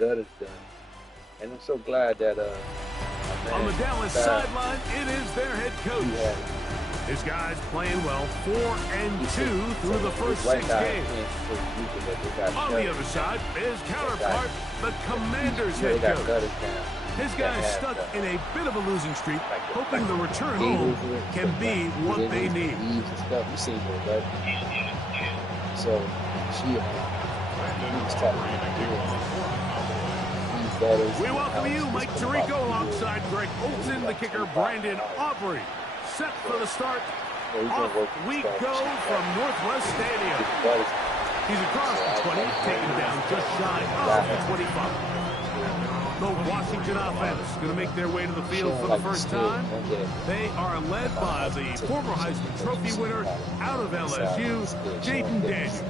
gutters done. And I'm so glad that on the Dallas sideline, it is their head coach. His guys playing well, 4-2 through the first 6 games. On the other side, his counterpart, the Commanders head coach. His guys stuck in a bit of a losing streak, hoping the return home can be what they need. So we welcome you, Mike Tirico, alongside Greg Olson, the kicker, Brandon Aubrey. Set for the start. Off we go from Northwest Stadium. He's across the 20, taken down just shy of the 25. The Washington offense going to make their way to the field for the first time. They are led by the former Heisman Trophy winner out of LSU, Jaden Daniels.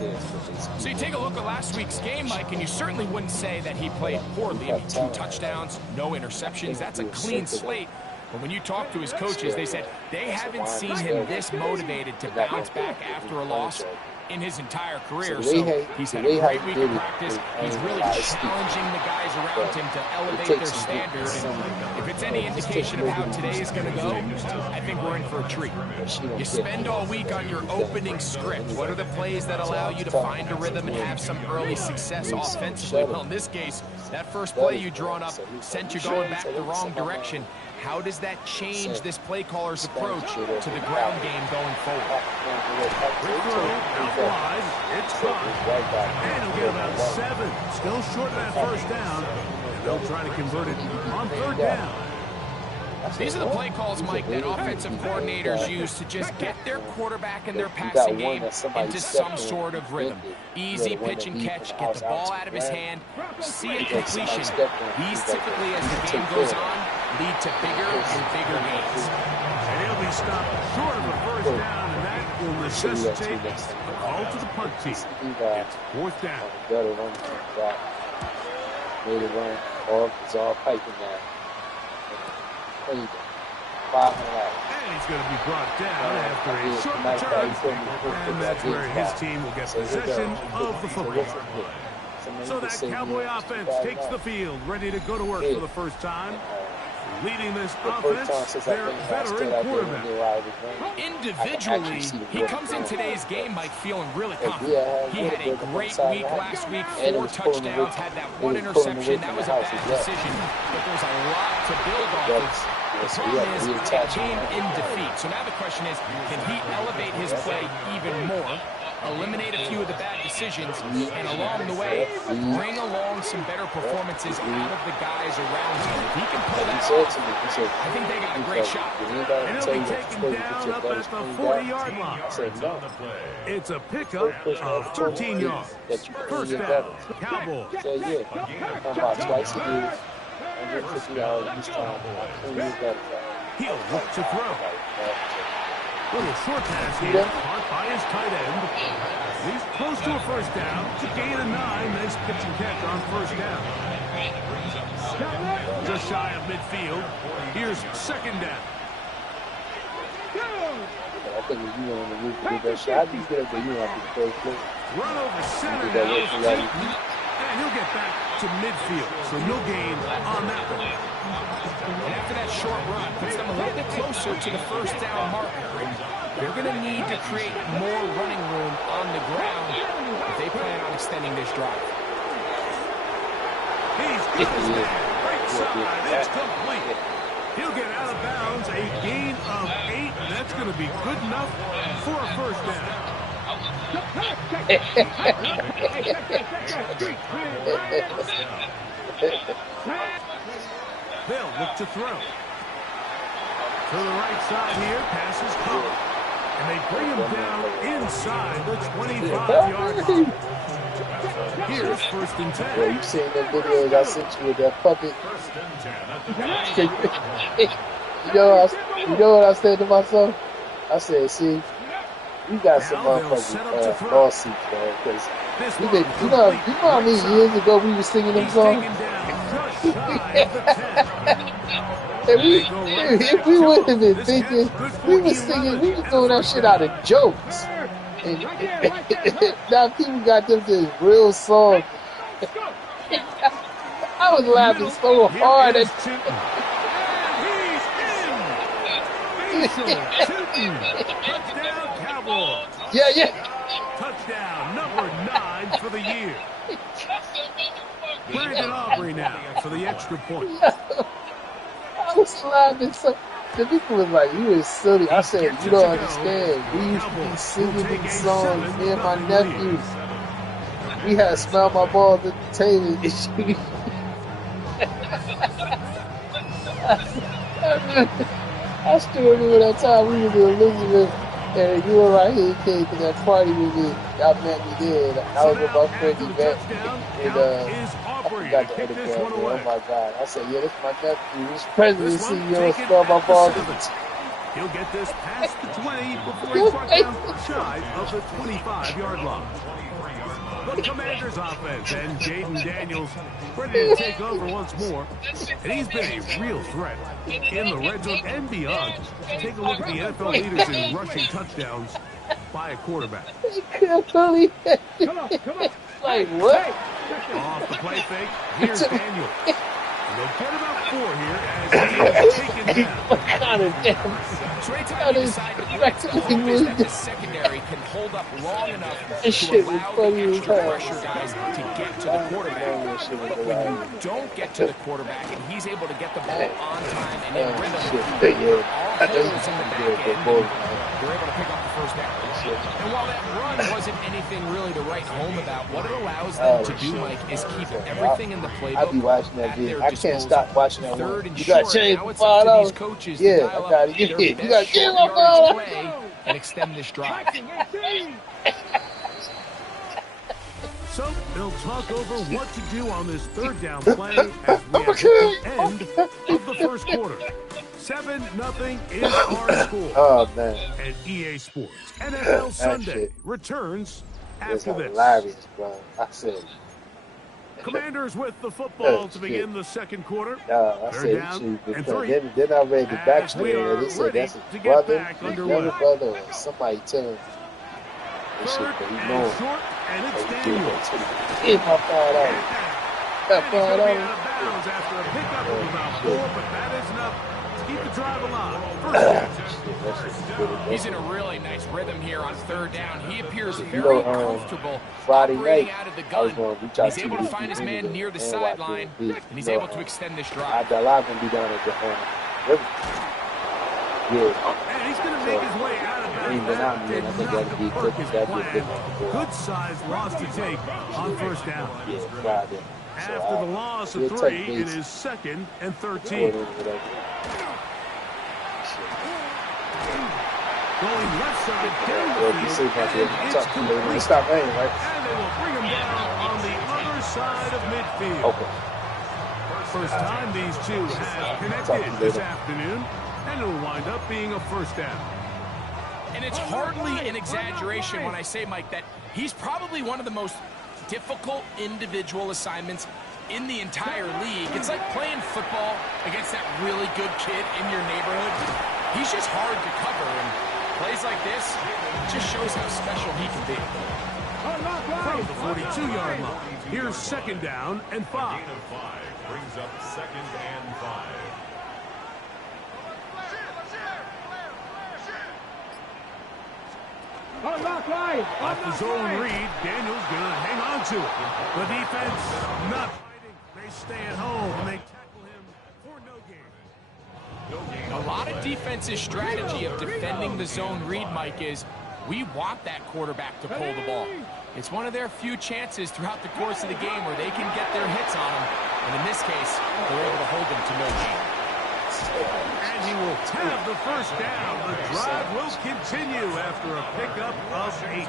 So you take a look at last week's game, Mike, and you certainly wouldn't say that he played poorly. I mean, 2 touchdowns, no interceptions. That's a clean slate. But when you talk to his coaches, they said they haven't seen him this motivated to bounce back after a loss in his entire career. So he's had a great week of practice. He's really challenging the guys around him to elevate their standard. And if it's any indication of how today is going to go, I think we're in for a treat. You spend all week on your opening script. What are the plays that allow you to find a rhythm and have some early success offensively? Well, in this case, that first play you drawn up sent you going back the wrong direction. How does that change this play caller's approach to the ground game going forward? Out wide, it's caught. And he'll get about 7. Still short of that first down. And they'll try to convert it on 3rd down. These are the play calls, Mike, that offensive coordinators use to just get their quarterback and their passing game into some sort of rhythm. Easy pitch and catch, get the ball out of his hand, see a completion. These typically, as the game goes on, lead to bigger and bigger gains. And he'll be stopped short of a first down, and that will necessitate a call to the punt team. It's 4th down. Made it run off. It's all piping now. And he's going to be brought down after a short return. And that's where his team will get possession of the football. So that Cowboy offense takes the field, ready to go to work for the first time. Leading this offense, their veteran quarterback. Individually, he comes in today's game, Mike, feeling really confident. He had a great week last week, 4 touchdowns, had that 1 interception. That was a bad decision, but there's a lot to build off of. The problem is, it came in defeat. So now the question is, can he elevate his play even more, eliminate a few of the bad decisions, and along the way, bring along some better performances out of the guys around him? If he can pull that off, I think they got a great shot. And he'll be taken down up at the 40-yard line. It's a pickup of 13 yards. First down, Cowboys. He'll look to throw. Little short pass here, caught by his tight end. He's close to a first down. It's a gain of 9. Nice pitch and catch on first down. Just shy of midfield. Here's 2nd down. I think if you want to move to that shot, you get up there, you want to be close. Run over center now. And he'll get back to midfield, so no gain on that one. And after that short run, puts them a little bit closer to the first down marker. And they're going to need to create more running room on the ground if they plan on extending this drive. He's good as that. Right side, it's complete. He'll get out of bounds, a gain of 8. That's going to be good enough for a first down. They'll look to throw. To the right side here, passes caught. And they bring him down inside the 25-yard line. Here's 1st and 10. Yeah, you seen that video I sent you with that puppet? you know what I said to myself? I said, see, we got some motherfucking lawsuits, man, because you know how many years ago we were singing them songs? And if we would have been thinking, we were throwing that shit out of jokes. And now people got them to real songs. I was laughing so hard at Touchdown, Cowboys. Yeah. Touchdown number 9 for the year. Brandon Aubrey now for the extra point. I was laughing so. The people was like, "You is silly." I said, "You don't understand. We used to be singing these songs. Me and my nephews. We had Smell My Balls Entertainment issues." I still remember that time we was in Elizabeth and you were right here, came to that party with me. Y'all met me there. I was with my friend Yvette and I forgot the other girl. Oh my God. I said, yeah, this is my nephew. This president CEO Smell My Balls. He'll get this past the 20 before he's brought down shy of the 25-yard line. The Commanders offense and Jaden Daniels ready to take over once more. And he's been a real threat in the red zone and beyond. Take a look at the NFL leaders in rushing touchdowns by a quarterback. Come on. Like what? Off the play fake, here's Daniels. They'll get about 4 here as he is taken down. What kind of damn? So anytime you decide to throw is that the secondary can hold up long enough to allow the extra pressure guys to get to the quarterback. But when you don't get to the quarterback and he's able to get the ball on time and in rhythm, all holes in the back end, they're able to pick up the first down. And while that run wasn't anything really to write home about, what it allows them to do, Mike, is keep everything in the playbook. I be watching that video. I can't stop watching that one. You got to change the $5. Yeah, I got to get it. You got to change my $5 and extend this drive. So they'll talk over what to do on this third down play as we have hit the end of the first quarter. 7-0 is our score. Oh, man. And EA Sports NFL Sunday returns after this. Hilarious, bro. I said. Commanders with the football to begin the second quarter. I said, and 3. Then I read the backstory and they said that's his brother, his younger brother, or somebody telling him this shit, but he knows. And it's Daniels. Hit my $5. That $5. After a pickup of about 4, but that is enough to keep the drive alive. He's in a really nice rhythm here on third down. He appears very comfortable Friday night, out of the gun. He's able to find his man near the sideline, and he's able to extend this drive. That live going to be down at the river. And he's going to make his way out of that. Good size loss to take on first down. After the loss of 3, it is 2nd and 13. Going left side down the field, and it's complete. Stop raining, right? And they will bring him down on the other side of midfield. Okay. First time these two have connected this afternoon, and it'll wind up being a first down. And it's hardly an exaggeration when I say, Mike, that he's probably one of the most difficult individual assignments in the entire league. It's like playing football against that really good kid in your neighborhood. He's just hard to cover, and plays like this just shows how special he can be. From the 42-yard line, here's 2nd down and 5. Brings up 2nd and 5. Off the zone read, Daniels going to hang on to it. The defense not fighting. They stay at home and they tackle him for no gain. A lot of defense's strategy of defending the zone read, Mike, is we want that quarterback to pull the ball. It's one of their few chances throughout the course of the game where they can get their hits on him. And in this case, they're able to hold him to no gain. And he will have the first down. The drive will continue after a pickup of 8.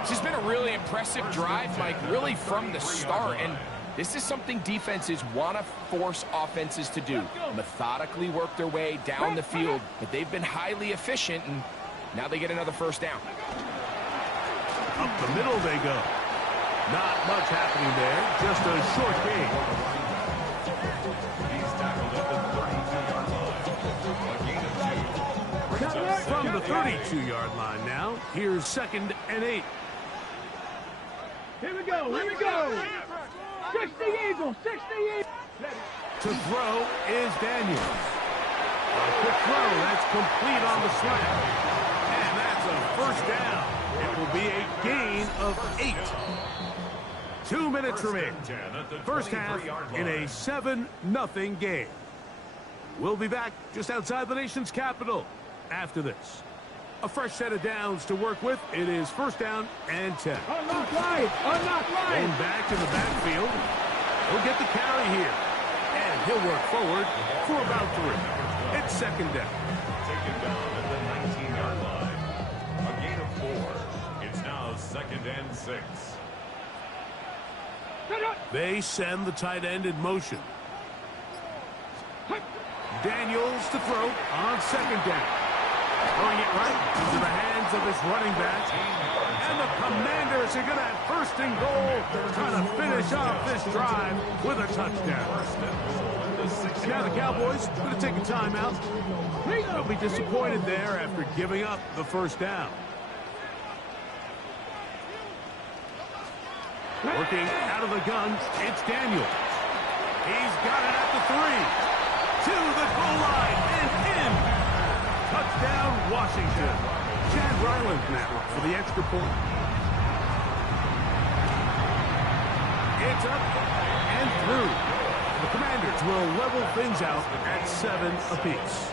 This has been a really impressive drive, Mike, really from the start. And this is something defenses want to force offenses to do. Methodically work their way down the field. But they've been highly efficient, and now they get another first down. Up the middle they go. Not much happening there. Just a short gain. From the 32-yard line now, here's 2nd and 8. Here we go, here we go. To throw is Daniels. A quick throw, that's complete on the slant. And that's a first down. It will be a gain of 8. 2 minutes remaining. First half in a 7-0 game. We'll be back just outside the nation's capital after this. A fresh set of downs to work with. It is first down and 10. Unlock line! Unlock line! Going back in the backfield. He'll get the carry here. And he'll work forward for about 3. It's second down. Taken down at the 19-yard line. A gain of 4. It's now second and 6. They send the tight end in motion. Daniels to throw on second down. Throwing it right into the hands of his running back. And the Commanders are going to have first and goal, trying to finish off this drive with a touchdown. And now the Cowboys are going to take a timeout. They'll be disappointed there after giving up the first down. Working out of the gun, it's Daniels. He's got it at the 3. To the goal line and in. Touchdown, Washington. Chad Ryland now for the extra point. It's up and through. The Commanders will level things out at 7 apiece.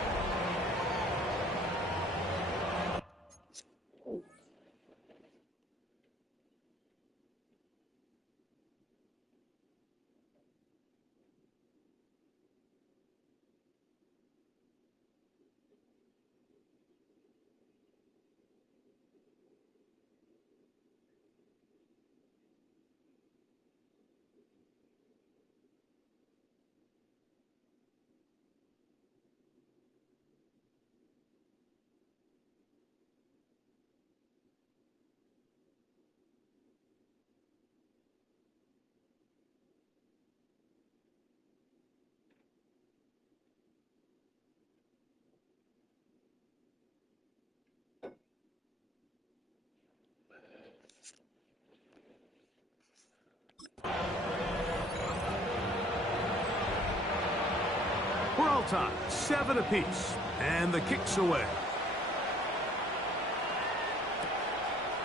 We're all tied, 7 apiece, and the kick's away.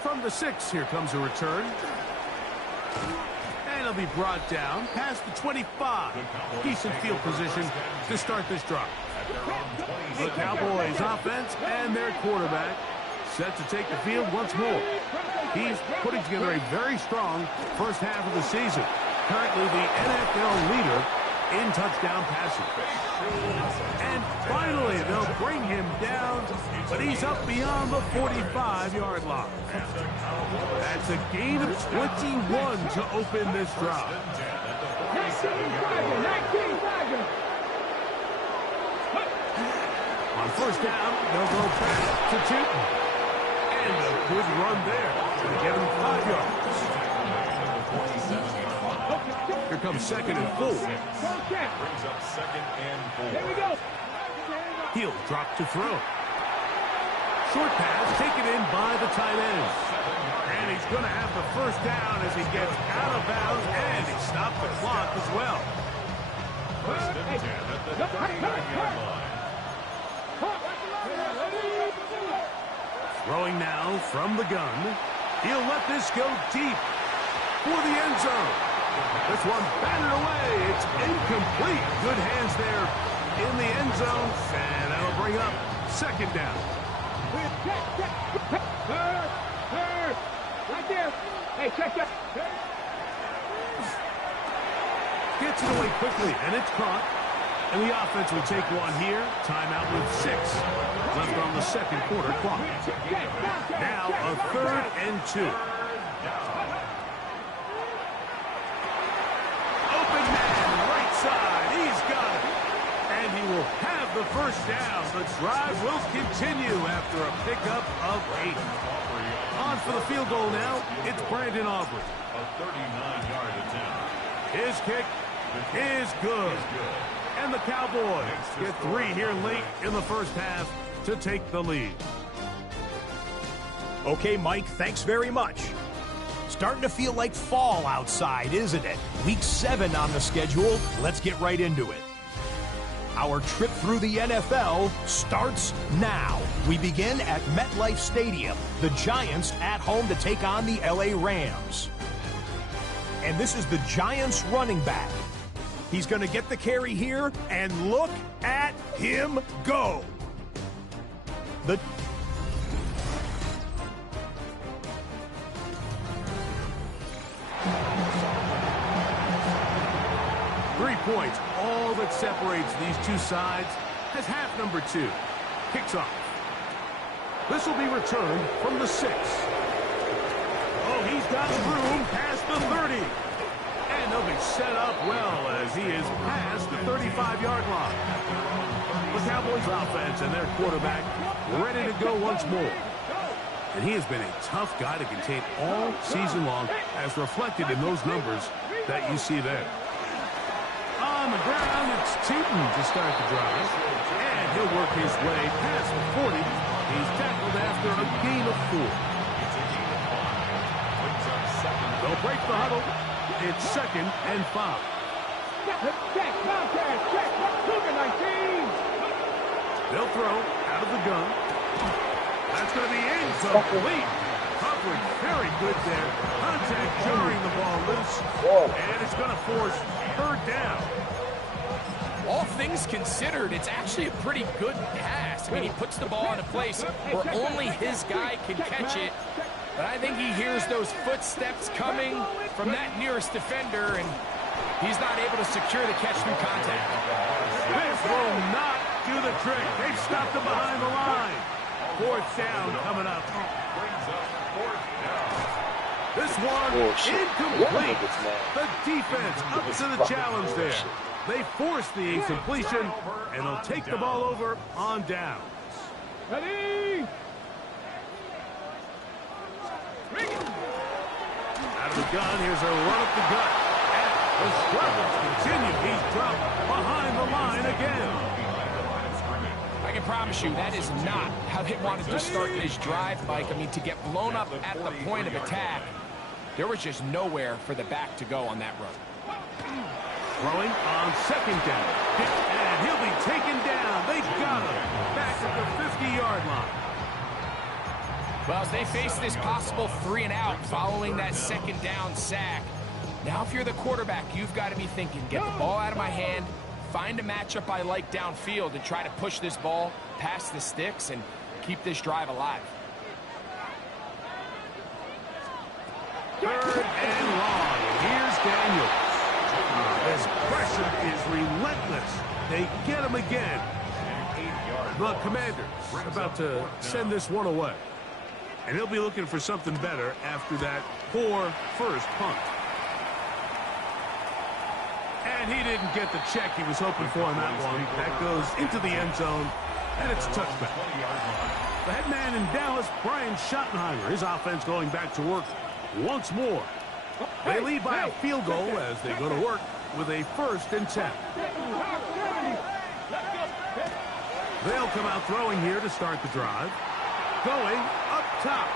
From the 6, here comes a return. And it'll be brought down past the 25. Decent field position to start this drive. The Cowboys offense and their quarterback set to take the field once more. He's putting together a very strong first half of the season. Currently the NFL leader in touchdown passing. And finally, they'll bring him down, but he's up beyond the 45-yard line. That's a gain of 21 to open this drive. On first down, they'll go back to Tootin. And a good run there to get him 5 yards. Here comes second and 4. Brings up second and 4. Here we go. He'll drop to throw. Short pass taken in by the tight end. And he's going to have the first down as he gets out of bounds, and he stopped the clock as well. First and 10 at the 39-yard line. Throwing now from the gun. He'll let this go deep for the end zone. This one batted away. It's incomplete. Good hands there in the end zone. And that'll bring up second down. Right there. Hey, check that. Gets it away quickly, and it's caught. And the offense will take one here. Timeout with 6 left on the second quarter clock. Now a 3rd and 2. Open man, right side. He's got it. And he will have the first down. The drive will continue after a pickup of 8. On for the field goal now. It's Brandon Aubrey. A 39-yard attempt. His kick is good. And the Cowboys get 3 here late in the first half to take the lead. Okay, Mike, thanks very much. starting to feel like fall outside, isn't it? Week 7 on the schedule. Let's get right into it. Our trip through the NFL starts now. We begin at MetLife Stadium. The Giants at home to take on the LA Rams. And this is the Giants running back. He's going to get the carry here, and look at him go. The 3 points, all that separates these two sides, as half number 2 kicks off. This will be returned from the 6. Oh, he's got room past the 30. And they'll be set up well as he is past the 35-yard line. The Cowboys offense and their quarterback ready to go once more. And he has been a tough guy to contain all season long, as reflected in those numbers that you see there. On the ground, it's Tootin to start the drive. And he'll work his way past the 40. He's tackled after a gain of 4. They'll break the huddle. It's 2nd and 5. They'll throw out of the gun. That's going to be incomplete. Coverage very good there. Contact jarring the ball loose. And it's going to force 3rd down. All things considered, it's actually a pretty good pass. I mean, he puts the ball in a place where only his guy can catch it. But I think he hears those footsteps coming from that nearest defender, and he's not able to secure the catch through contact. This will not do the trick. They've stopped him behind the line. 4th down coming up. This one incomplete. The defense up to the challenge there. They force the incompletion, and they'll take the ball over on downs. Ready? Out of the gun, here's a run up the gut. And the struggles continue. He's dropped behind the line again. I can promise you that is not how they wanted to start this drive, Mike. I mean, to get blown up at the point of attack, there was just nowhere for the back to go on that run. Throwing on 2nd down. And he'll be taken down. They got him back at the 50-yard line. Well, as they face this possible 3 and out following that 2nd down sack, now if you're the quarterback, you've got to be thinking, get the ball out of my hand, find a matchup I like downfield, and try to push this ball past the sticks and keep this drive alive. 3rd and long. Here's Daniels. This pressure is relentless. They get him again. The Commanders about to send this one away. And he'll be looking for something better after that poor first punt. And he didn't get the check he was hoping for on that one. That goes into the end zone, and it's a touchback. The head man in Dallas, Brian Schottenheimer, his offense going back to work once more. They lead by a field goal as they go to work with a 1st and 10. They'll come out throwing here to start the drive. Going up top.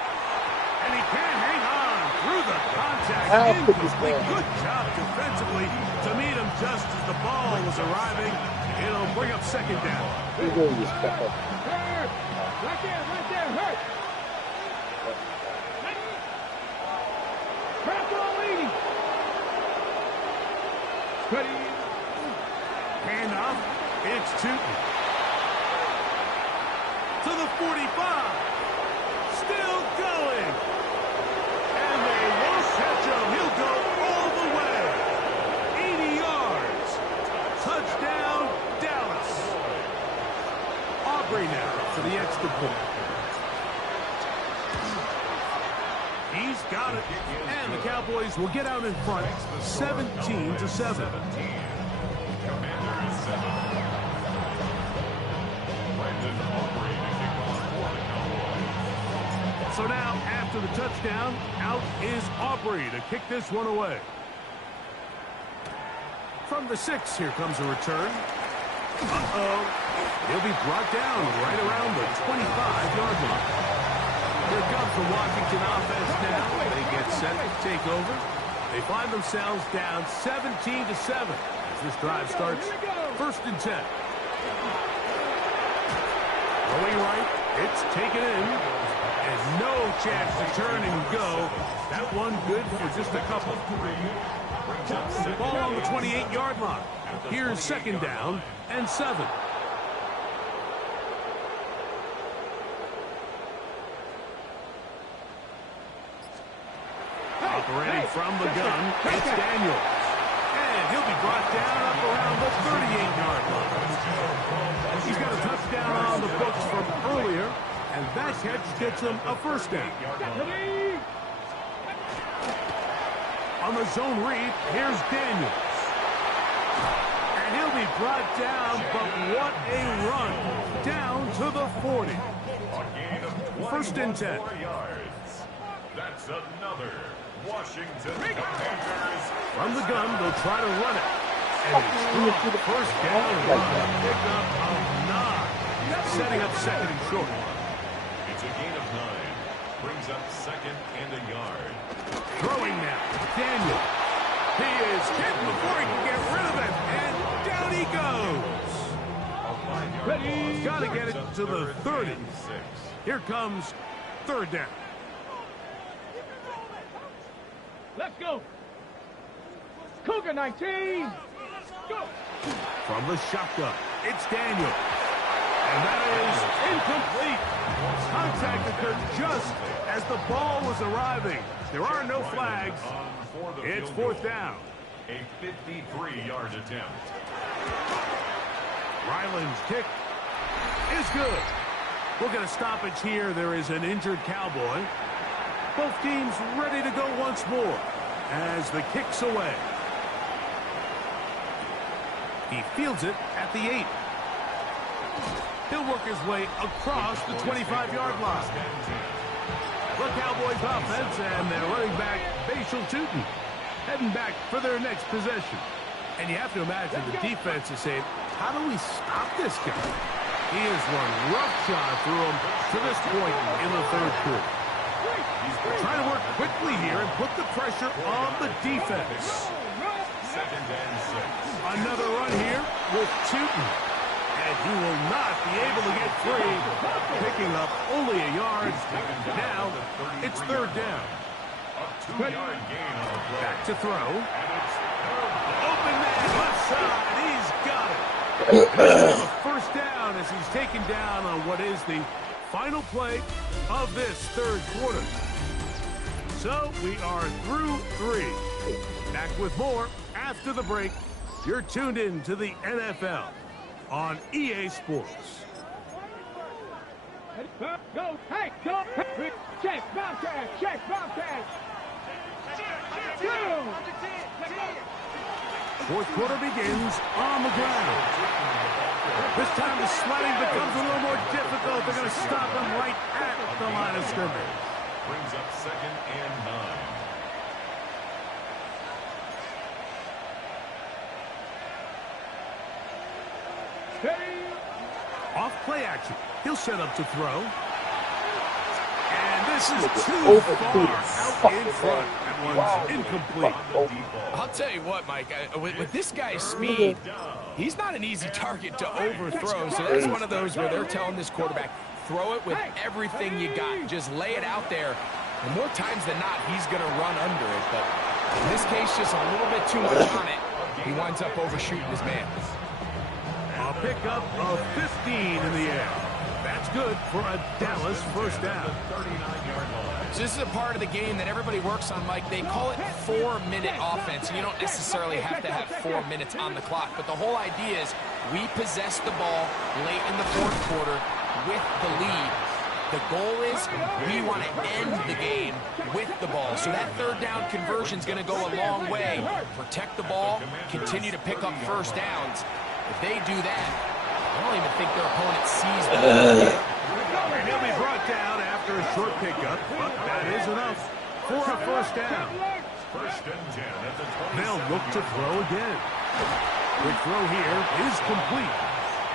And he can't hang on through the contact. Incomplete. Good job defensively to meet him just as the ball was arriving. It'll bring up 2nd down. Right there, hurt. Ready. Hand off. It's Tootin. To the 45. Still going. And they won't catch him. He'll go all the way. 80 yards. Touchdown, Dallas. Aubrey now for the extra point. He's got it. And the Cowboys will get out in front 17-7. So now, after the touchdown, out is Aubrey to kick this one away. From the 6, here comes a return. Uh-oh. He'll be brought down right around the 25-yard line. Here comes the Washington offense now. They get set to take over. They find themselves down 17-7 as this drive starts. 1st and 10. Going right, it's taken in, and no chance to turn and go. That one good for just a couple. Ball on the 28-yard line. Here's 2nd down and 7. Operating from the gun, it's Daniels. And he'll be brought down up around the 38-yard line. He's got a touchdown on the books from earlier, and that catch gets him a 1st down. On the zone read, here's Daniels. And he'll be brought down, but what a run. Down to the 40. 1st and 10. That's another Washington Commanders. From the gun, they'll try to run it. And it's strong. 1st down run. Pick up of 9. Setting up 2nd and short. It's a gain of 9. Brings up 2nd and a yard. Throwing now. Daniel. He is hit before he can get rid of it. And down he goes. Got to get it to the 30. Here comes 3rd down. Let's go. Cougar 19. Go. From the shotgun, it's Daniel. And that is incomplete. Contact occurred just as the ball was arriving. There are no flags. It's 4th down. A 53-yard attempt. Ryland's kick is good. We'll get a stoppage here. There is an injured Cowboy. Both teams ready to go once more as the kick's away. He fields it at the 8. He'll work his way across the 25-yard line. The Cowboys offense and their running back, Bashal Tootin, heading back for their next possession. And you have to imagine the defense is saying, how do we stop this guy? He has run roughshod through him to this point in the 3rd quarter. He's trying to work quickly here and put the pressure on the defense. 2nd and 6. Another run here with Tootin. And he will not be able to get free, picking up only a yard. Now, it's 3rd down. A 2-yard gain on the play. Back to throw. And it's Open man left side. He's got it. A 1st down as he's taken down on what is the final play of this 3rd quarter. So we are through 3. Back with more after the break. You're tuned in to the NFL on EA Sports. Go. Hey, go. Check, Bobcat. Check, Bobcat. 4th quarter begins on the ground. This time the sledding becomes a little more difficult. They're going to stop him right at the line of scrimmage. brings up 2nd and 9. Off play action. He'll set up to throw. And this is too far out in front. That one's incomplete. I'll tell you what, Mike, with this guy's speed, he's not an easy target to overthrow. So that's one of those where they're telling this quarterback, throw it with everything you got. Just lay it out there. And more times than not, he's going to run under it. But in this case, just a little bit too much on it. He winds up overshooting his man. A pickup of 15 in the air. That's good for a Dallas first down. So this is a part of the game that everybody works on, Mike. They call it 4-minute offense. And you don't necessarily have to have 4 minutes on the clock. But the whole idea is we possess the ball late in the fourth quarter with the lead. The goal is we want to end the game with the ball. So that third down conversion is going to go a long way. Protect the ball, continue to pick up first downs. If they do that, I don't even think their opponent sees them. And he'll be brought down after a short pickup, but that is enough for a first down. 1st and 10 at the 20. They'll look to throw again. Quick throw here is complete.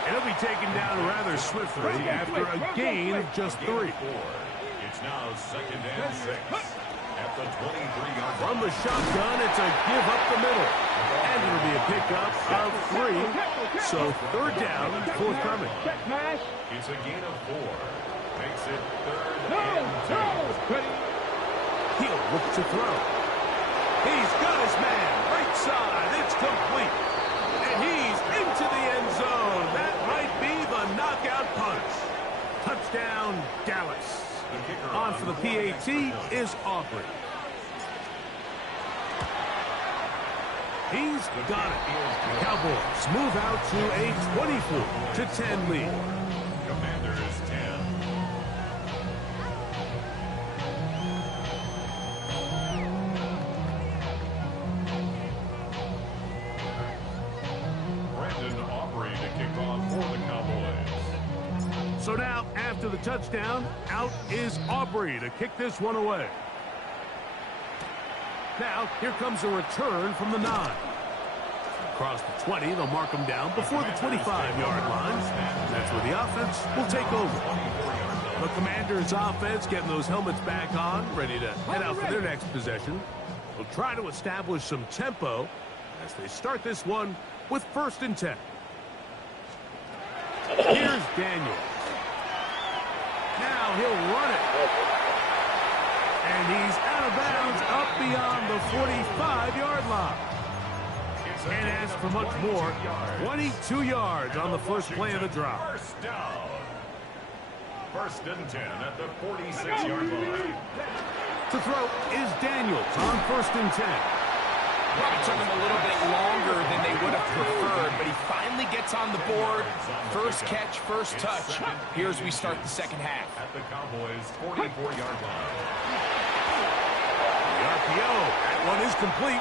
And he'll be taken down rather swiftly after a gain of just 3. It's It's now 2nd and 6 at the 23-yard line. From the shotgun, it's a give up the middle. And it'll be a pickup of 3. So 3rd down, forthcoming. It's a gain of 4. Makes it 3rd and 2. He'll look to throw. He's got his man. Right side. It's complete. And he's into the end zone. That might be the knockout punch. Touchdown, Dallas. On for the PAT is Aubrey. He's got it. The Cowboys move out to a 24-10 lead. Commanders 10. So now, after the touchdown, out is Aubrey to kick this one away. Now, here comes a return from the 9. Across the 20, they'll mark them down before the 25-yard line. That's where the offense will take over. The Commanders' offense getting those helmets back on, ready to head out for their next possession. They'll try to establish some tempo as they start this one with 1st and 10. Here's Daniel. Now he'll run it. And he's out of bounds up beyond the 45-yard line. Can't ask for much more. 22 yards on the first play of the drive. First down. 1st and 10 at the 46-yard line. To throw is Daniels on 1st and 10. Probably took him a little bit longer than they would have preferred, but he finally gets on the board. First catch, first touch. Here's we start the second half. At the Cowboys' 44-yard line. The RPO, that one is complete.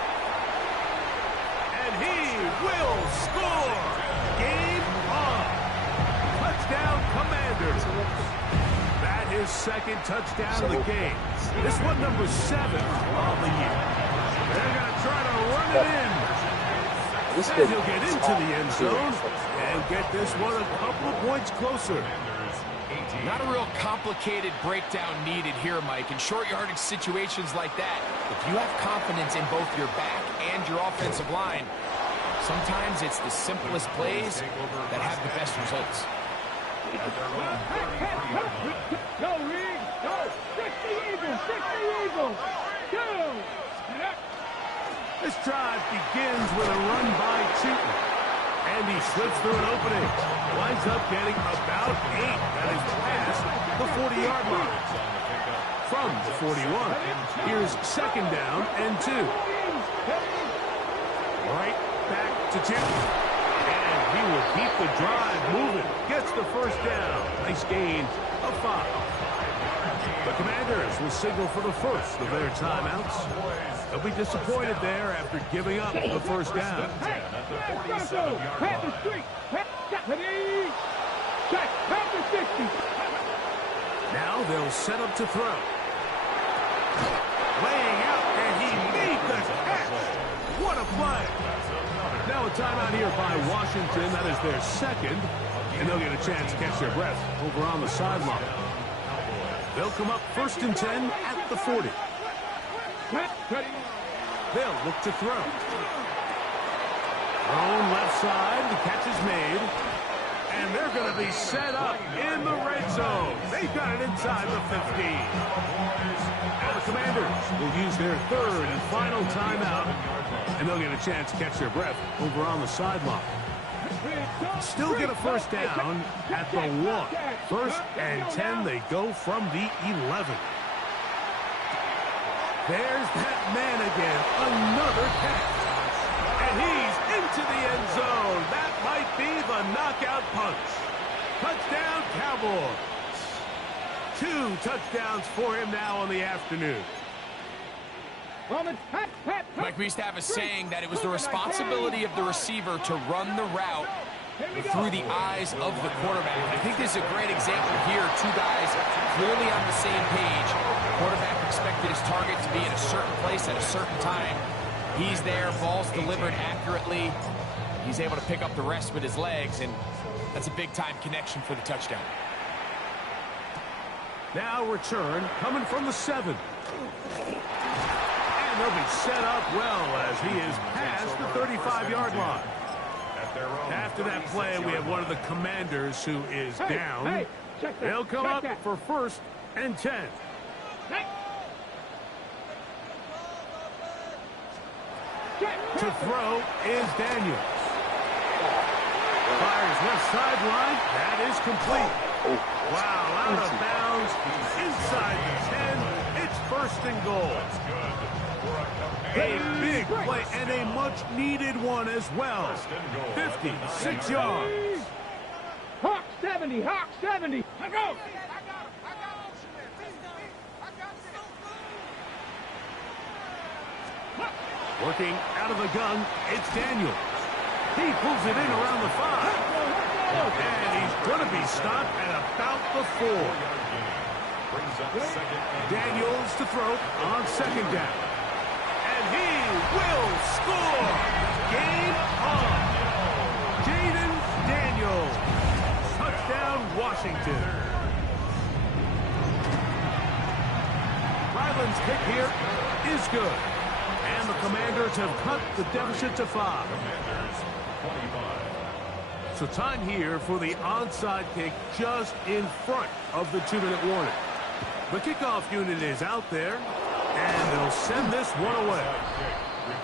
And he will score. Game on. Touchdown, Commanders. That is 2nd touchdown of the game. This one number 7 on the year. They're going to try to run it in. And he'll get into the end zone and get this one a couple of points closer. Not a real complicated breakdown needed here, Mike. In short yardage situations like that, if you have confidence in both your back and your offensive line, sometimes it's the simplest plays that have the best results. Go, Reed! Go! 60 Eagles! 60 Eagles! Go! This drive begins with a run by Cheaton. And he slips through an opening. Winds up getting about 8. That is past the 40-yard line. From the 41, here's 2nd down and 2. Right back to Cheaton. And he will keep the drive moving. Gets the 1st down. Nice gain of 5. The Commanders will signal for the first of their timeouts. They'll be disappointed there after giving up the 1st down. Now they'll set up to throw. Laying out, and he made the catch. What a play. Now a timeout here by Washington. That is their 2nd. And they'll get a chance to catch their breath over on the sideline. They'll come up 1st and 10 at the 40. They'll look to throw. Thrown left side. The catch is made. And they're going to be set up in the red zone. They've got it inside the 15. And the Commanders will use their 3rd and final timeout. And they'll get a chance to catch their breath over on the sideline. Still get a 1st down at the 1. 1st and 10. They go from the 11. There's that man again. Another catch. And he's into the end zone. That might be the knockout punch. Touchdown, Cowboys. 2 touchdowns for him now on the afternoon. Mike, we used to have a saying that it was the responsibility of the receiver to run the route through the eyes of the quarterback. I think this is a great example here. 2 guys clearly on the same page. The quarterback expected his target to be in a certain place at a certain time. He's there, ball's delivered accurately. He's able to pick up the rest with his legs, and that's a big-time connection for the touchdown. Now return coming from the 7. And they'll be set up well as he is past the 35-yard line. After that play, we have one of the Commanders who is down. They'll come up for 1st and 10. To throw is Daniels. Fires left sideline. That is complete. Wow, out of bounds. Inside the 10. It's 1st and goal. A big play and a much-needed one as well. 56 yards. Hawk 70, Hawk 70. I go. Working out of the gun, it's Daniels. He pulls it in around the 5. And he's going to be stopped at about the 4. Daniels to throw on 2nd down. And he will score. Game on. Jaden Daniels. Touchdown, Washington. Ryland's kick here is good. And the Commanders have cut the deficit to 5. So time here for the onside kick just in front of the 2-minute warning. The kickoff unit is out there, and they'll send this one away.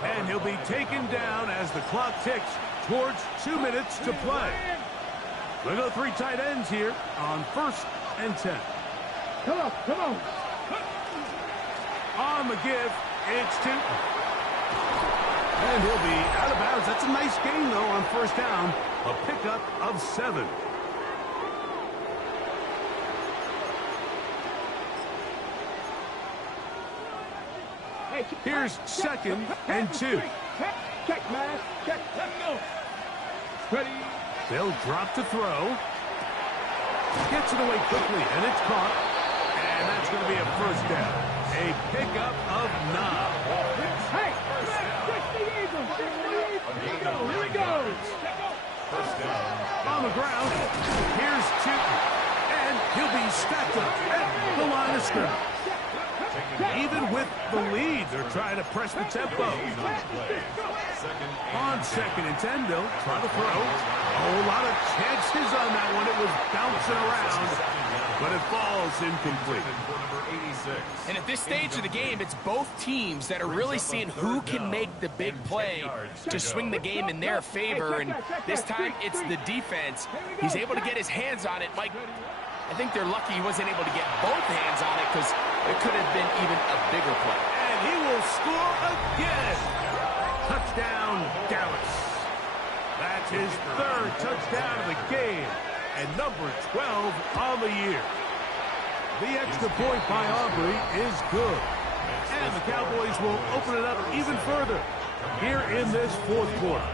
And he'll be taken down as the clock ticks towards 2 minutes to play. We'll go 3 tight ends here on 1st and 10. Come on, come on. On the give, it's 2. And he'll be out of bounds. That's a nice gain, though, on 1st down. A pickup of 7. Here's 2nd and 2. Check, man. Check. Let's go. Ready. They'll drop to throw. Gets it away quickly, and it's caught. And that's going to be a 1st down. A pickup of 9. Hey, catch the Eagles. Here we go. Here we go. On the ground, here's 2. And he'll be stacked up at the line of scrimmage. Even with the lead, they're trying to press the tempo. On 2nd and 10, they'll try to throw. A whole lot of chances on that one. It was bouncing around, but it falls incomplete. And at this stage of the game, it's both teams that are really seeing who can make the big play to swing the game in their favor. And this time, it's the defense. He's able to get his hands on it. Mike, I think they're lucky he wasn't able to get both hands on it because it could have been even a bigger play. And he will score again. Touchdown, Dallas. That's his 3rd touchdown of the game and number 12 on the year. The extra point by Aubrey is good. And the Cowboys will open it up even further here in this 4th quarter.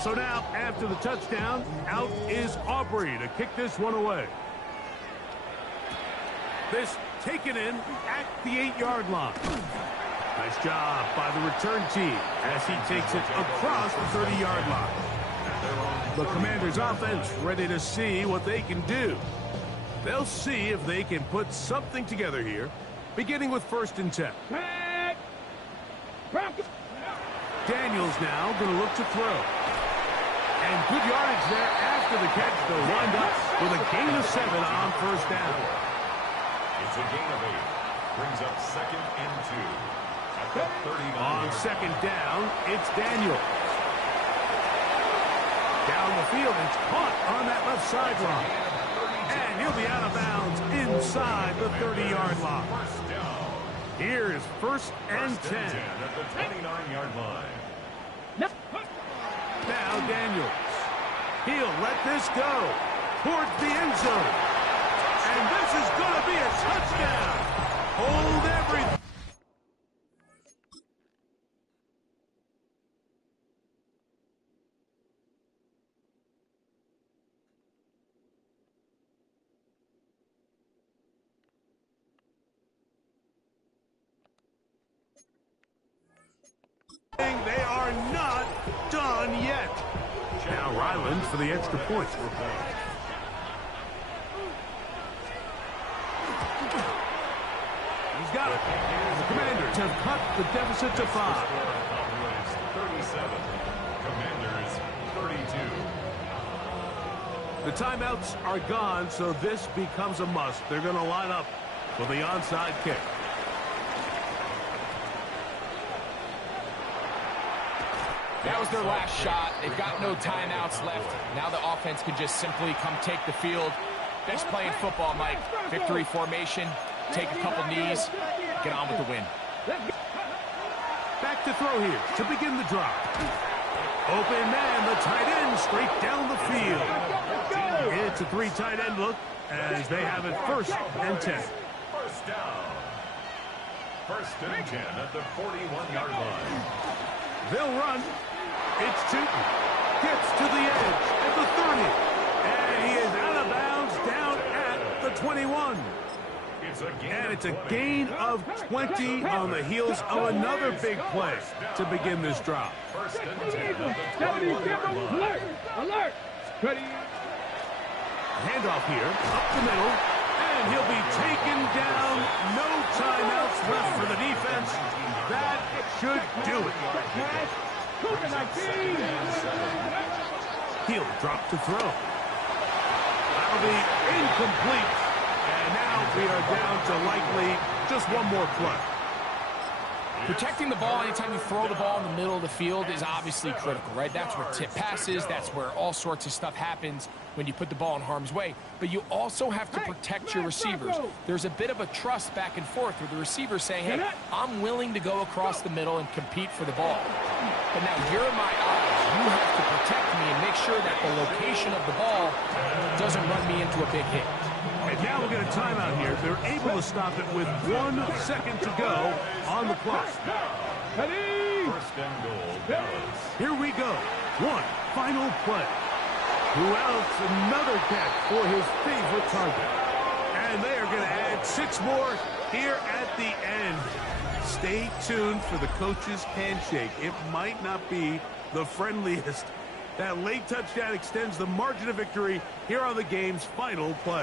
So now, after the touchdown, out is Aubrey to kick this one away. This taken in at the 8-yard line. Nice job by the return team as he takes it across the 30-yard line. The Commanders' offense ready to see what they can do. They'll see if they can put something together here, beginning with 1st and 10. Daniels now going to look to throw. And good yardage there after the catch. They'll wind up with a gain of 7 on 1st down. It's a gain of 8. Brings up 2nd and 2. At the 39. On 2nd down, it's Daniels. Down the field, it's caught on that left sideline. And he'll be out of bounds inside the 30-yard line. Here's 1st and 10. At the 29-yard line. Now Daniels. He'll let this go towards the end zone. And this is going to be a touchdown. Hold everything. They are not done yet. Now Island for the extra point. He's got it. The Commanders have cut the deficit to 5. 37. Commanders 32. The timeouts are gone, so this becomes a must. They're going to line up for the onside kick. That was their last shot. They've got no timeouts left. Now the offense can just simply come take the field. Best play in football, Mike. Victory formation, take a couple knees, get on with the win. Back to throw here to begin the drive. Open man, the tight end, straight down the field. It's a 3 tight end look as they have it 1st and 10. First down. 1st and 10 at the 41-yard line. They'll run. It's Tootin. Gets to the edge at the 30. And he is out of bounds down at the 21. And it's a gain of 20 on the heels of another big play to begin this drive. 1st and 10 at the 41-yard line. Alert! Ready? Handoff here, up the middle, and he'll be taken down. No timeouts left for the defense. That should do it. He'll drop to throw. That'll be incomplete. And now we are down to likely just one more play. Protecting the ball anytime you throw the ball in the middle of the field is obviously critical, right? That's where tip passes, that's where all sorts of stuff happens when you put the ball in harm's way. But you also have to protect your receivers. There's a bit of a trust back and forth where the receivers saying, hey, I'm willing to go across the middle and compete for the ball. But now you're my eyes. You have to protect me and make sure that the location of the ball doesn't run me into a big hit. And now we'll get a timeout here. They're able to stop it with 1 second to go on the clock. Ready? 1st and goal, Dallas. Here we go. One final play. Who else? Another catch for his favorite target. And they are going to add 6 more here at the end. Stay tuned for the coach's handshake. It might not be the friendliest. That late touchdown extends the margin of victory here on the game's final play.